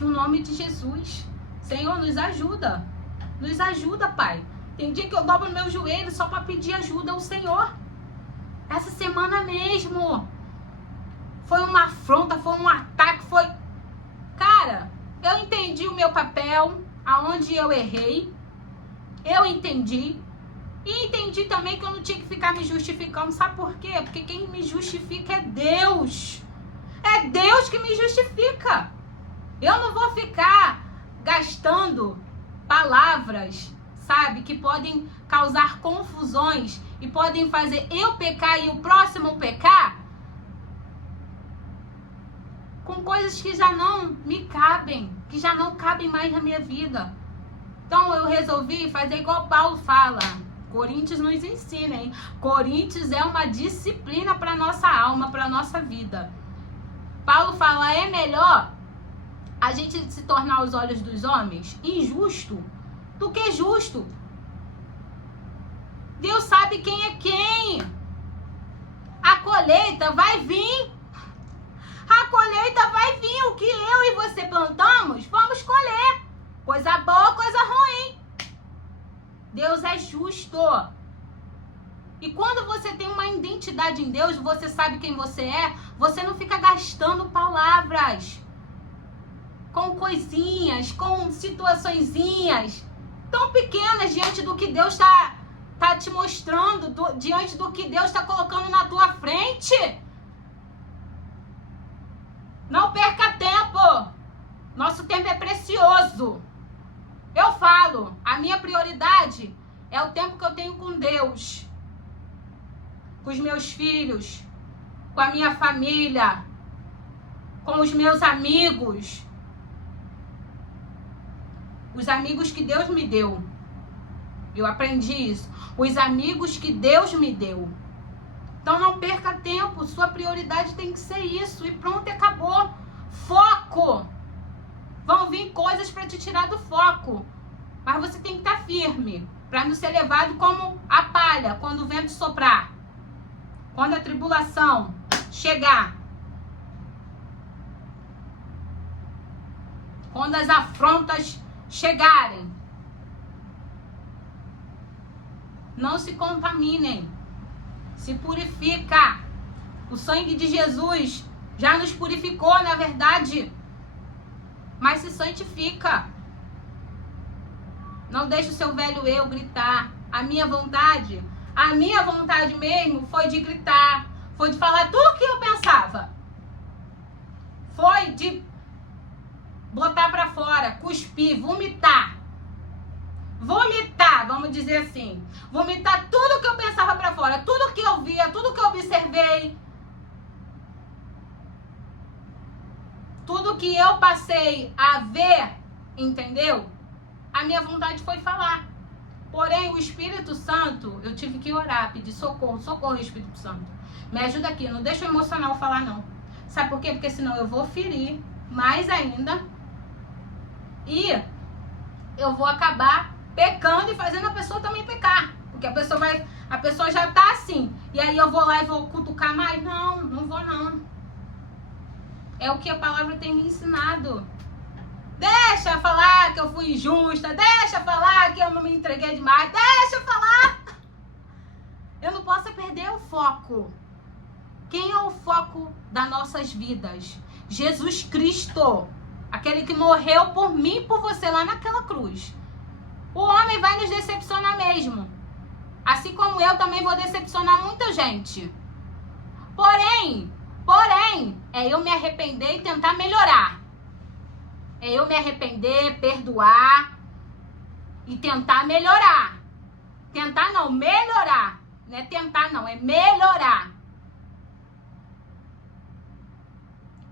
No nome de Jesus. Senhor, nos ajuda. Nos ajuda, Pai. Tem dia que eu dobro meu joelho só para pedir ajuda ao Senhor. Essa semana mesmo. Foi uma afronta, foi um ataque, foi... Cara, eu entendi o meu papel, aonde eu errei. Eu entendi. E entendi também que eu não tinha que ficar me justificando. Sabe por quê? Porque quem me justifica é Deus. É Deus que me justifica. Eu não vou ficar gastando palavras, sabe, que podem causar confusões e podem fazer eu pecar e o próximo pecar com coisas que já não me cabem, que já não cabem mais na minha vida. Então eu resolvi fazer igual Paulo fala. Coríntios nos ensina, hein? Coríntios é uma disciplina para nossa alma, para nossa vida. Paulo fala, é melhor a gente se tornar aos olhos dos homens injusto do que justo. Deus sabe quem é quem. A colheita vai vir. A colheita vai vir. O que eu e você plantamos, vamos colher. Coisa boa, coisa ruim. Deus é justo. E quando você tem uma identidade em Deus, você sabe quem você é, você não fica gastando palavras com coisinhas, com situaçõezinhas tão pequenas diante do que Deus está te mostrando, diante do que Deus está colocando na tua frente. Não perca tempo. Nosso tempo é precioso. Eu falo, a minha prioridade é o tempo que eu tenho com Deus, com os meus filhos, com a minha família, com os meus amigos. Os amigos que Deus me deu. Eu aprendi isso. Os amigos que Deus me deu. Então não perca tempo. Sua prioridade tem que ser isso. E pronto, acabou. Foco. Vão vir coisas para te tirar do foco. Mas você tem que estar firme. Para não ser levado como a palha quando o vento soprar. Quando a tribulação chegar. Quando as afrontas chegarem. Não se contaminem. Se purifica. O sangue de Jesus já nos purificou, na verdade. Mas se santifica. Não deixe o seu velho eu gritar. A minha vontade mesmo foi de gritar. Foi de falar tudo que eu pensava. Foi de botar pra fora, cuspir, vomitar. Vomitar, vamos dizer assim. Vomitar tudo que eu pensava pra fora, tudo que eu via, tudo que eu observei. Tudo que eu passei a ver, entendeu? A minha vontade foi falar. Porém, o Espírito Santo, eu tive que orar, pedir socorro. Socorro, Espírito Santo. Me ajuda aqui, não deixa o emocional falar, não. Sabe por quê? Porque senão eu vou ferir mais ainda. E eu vou acabar pecando e fazendo a pessoa também pecar. Porque a pessoa já tá assim. E aí eu vou lá e vou cutucar mais? Não, não vou não. É o que a palavra tem me ensinado. Deixa falar que eu fui injusta. Deixa falar que eu não me entreguei demais. Deixa falar. Eu não posso perder o foco. Quem é o foco das nossas vidas? Jesus Cristo. Aquele que morreu por mim e por você lá naquela cruz. O homem vai nos decepcionar mesmo. Assim como eu também vou decepcionar muita gente. Porém, é eu me arrepender e tentar melhorar. É eu me arrepender, perdoar e tentar melhorar. Tentar não, melhorar. Não é tentar não, é melhorar.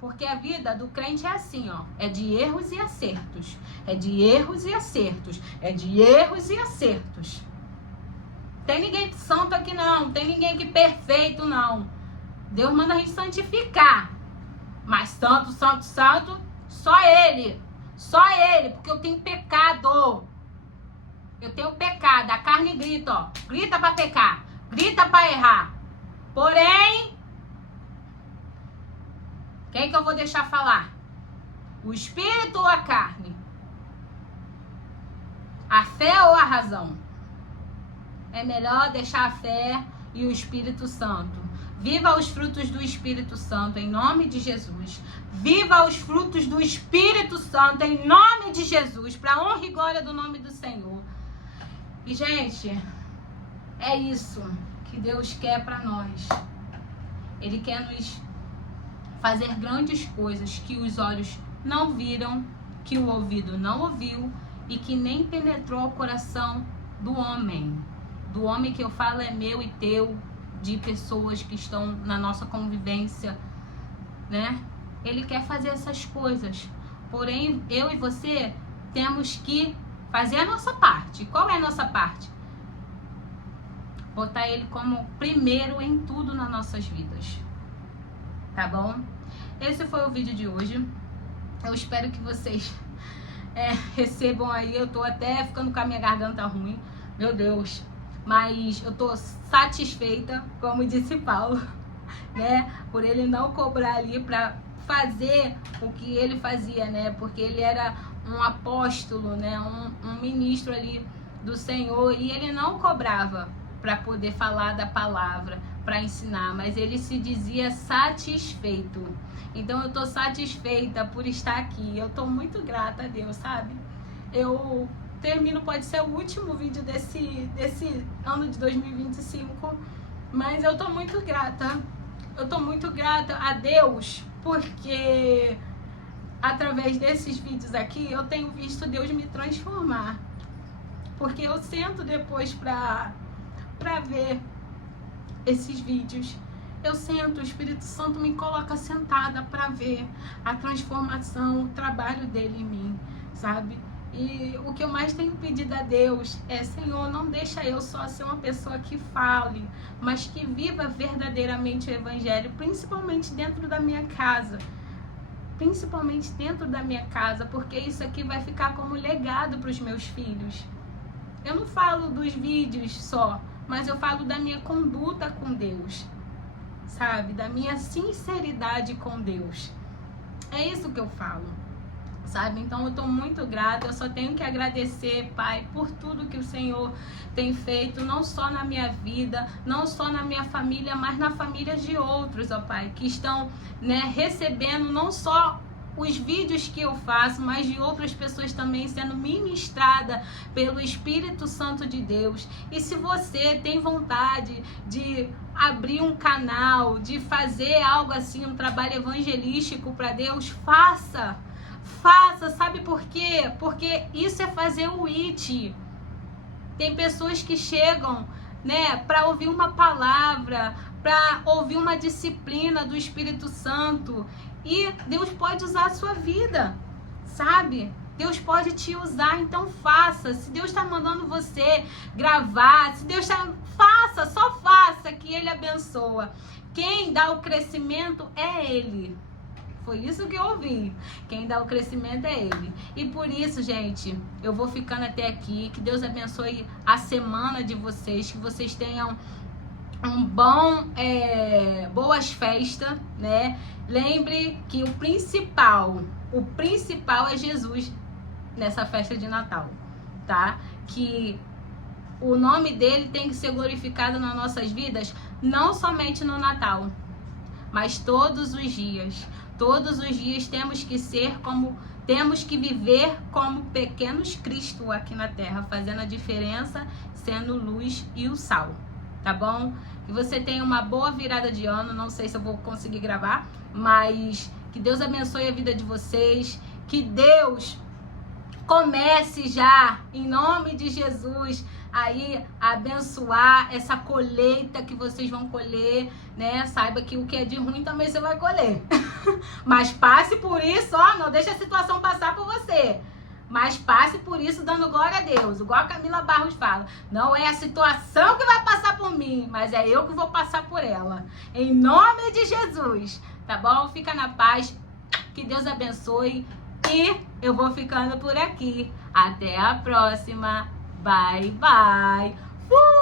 Porque a vida do crente é assim, ó. É de erros e acertos. É de erros e acertos. É de erros e acertos. Tem ninguém santo aqui não. Tem ninguém aqui perfeito não. Deus manda a gente santificar. Mas santo, só Ele. Só Ele. Porque eu tenho pecado. Eu tenho pecado. A carne grita, ó. Grita pra pecar. Grita pra errar. Porém... Quem que eu vou deixar falar? O espírito ou a carne? A fé ou a razão? É melhor deixar a fé e o Espírito Santo. Viva os frutos do Espírito Santo em nome de Jesus. Viva os frutos do Espírito Santo em nome de Jesus, para a honra e glória do nome do Senhor. E, gente, é isso que Deus quer para nós. Ele quer nos fazer grandes coisas que os olhos não viram, que o ouvido não ouviu e que nem penetrou o coração do homem. Do homem que eu falo é meu e teu, de pessoas que estão na nossa convivência, né? Ele quer fazer essas coisas. Porém, eu e você temos que fazer a nossa parte. Qual é a nossa parte? Botar ele como primeiro em tudo nas nossas vidas. Tá bom? Esse foi o vídeo de hoje. Eu espero que vocês recebam aí. Eu tô até ficando com a minha garganta ruim, meu Deus, mas eu tô satisfeita, como disse Paulo, né, por ele não cobrar ali para fazer o que ele fazia, né, porque ele era um apóstolo, né, um ministro ali do Senhor, e ele não cobrava para poder falar da palavra, para ensinar, mas ele se dizia satisfeito. Então eu tô satisfeita por estar aqui. Eu tô muito grata a Deus, sabe? Eu termino, pode ser o último vídeo desse ano de 2025, mas eu tô muito grata. Eu tô muito grata a Deus, porque através desses vídeos aqui eu tenho visto Deus me transformar. Porque eu sento depois pra ver esses vídeos. Eu sento, o Espírito Santo me coloca sentada para ver a transformação, o trabalho dele em mim, sabe? E o que eu mais tenho pedido a Deus é: Senhor, não deixa eu só ser uma pessoa que fale, mas que viva verdadeiramente o Evangelho, principalmente dentro da minha casa. Principalmente dentro da minha casa, porque isso aqui vai ficar como legado para os meus filhos. Eu não falo dos vídeos só, mas eu falo da minha conduta com Deus, sabe? Da minha sinceridade com Deus. É isso que eu falo, sabe? Então eu tô muito grata, eu só tenho que agradecer, Pai, por tudo que o Senhor tem feito, não só na minha vida, não só na minha família, mas na família de outros, ó Pai, que estão, né, recebendo não só os vídeos que eu faço, mas de outras pessoas também sendo ministrada pelo Espírito Santo de Deus. E se você tem vontade de abrir um canal, de fazer algo assim, um trabalho evangelístico para Deus, faça, sabe por quê? Porque isso é fazer o IT. Tem pessoas que chegam, né, para ouvir uma palavra, para ouvir uma disciplina do Espírito Santo, e Deus pode usar a sua vida, sabe? Deus pode te usar, então faça. Se Deus está mandando você gravar, se Deus está... faça, só faça, que Ele abençoa. Quem dá o crescimento é Ele. Foi isso que eu ouvi. Quem dá o crescimento é Ele. E por isso, gente, eu vou ficando até aqui. Que Deus abençoe a semana de vocês, que vocês tenham boas festas, né? Lembre que o principal é Jesus nessa festa de Natal, tá? Que o nome dele tem que ser glorificado nas nossas vidas, não somente no Natal, mas todos os dias. Todos os dias temos que viver como pequenos Cristo aqui na Terra, fazendo a diferença, sendo luz e o sal, tá bom? Que você tenha uma boa virada de ano. Não sei se eu vou conseguir gravar, mas que Deus abençoe a vida de vocês. Que Deus comece já, em nome de Jesus, aí a abençoar essa colheita que vocês vão colher, né? Saiba que o que é de ruim também você vai colher. Mas passe por isso, ó, não deixe a situação passar por você. Mas passe por isso dando glória a Deus. Igual a Camila Barros fala, não é a situação que vai passar por mim, mas é eu que vou passar por ela. Em nome de Jesus, tá bom? Fica na paz, que Deus abençoe. E eu vou ficando por aqui. Até a próxima. Bye, bye. Fui!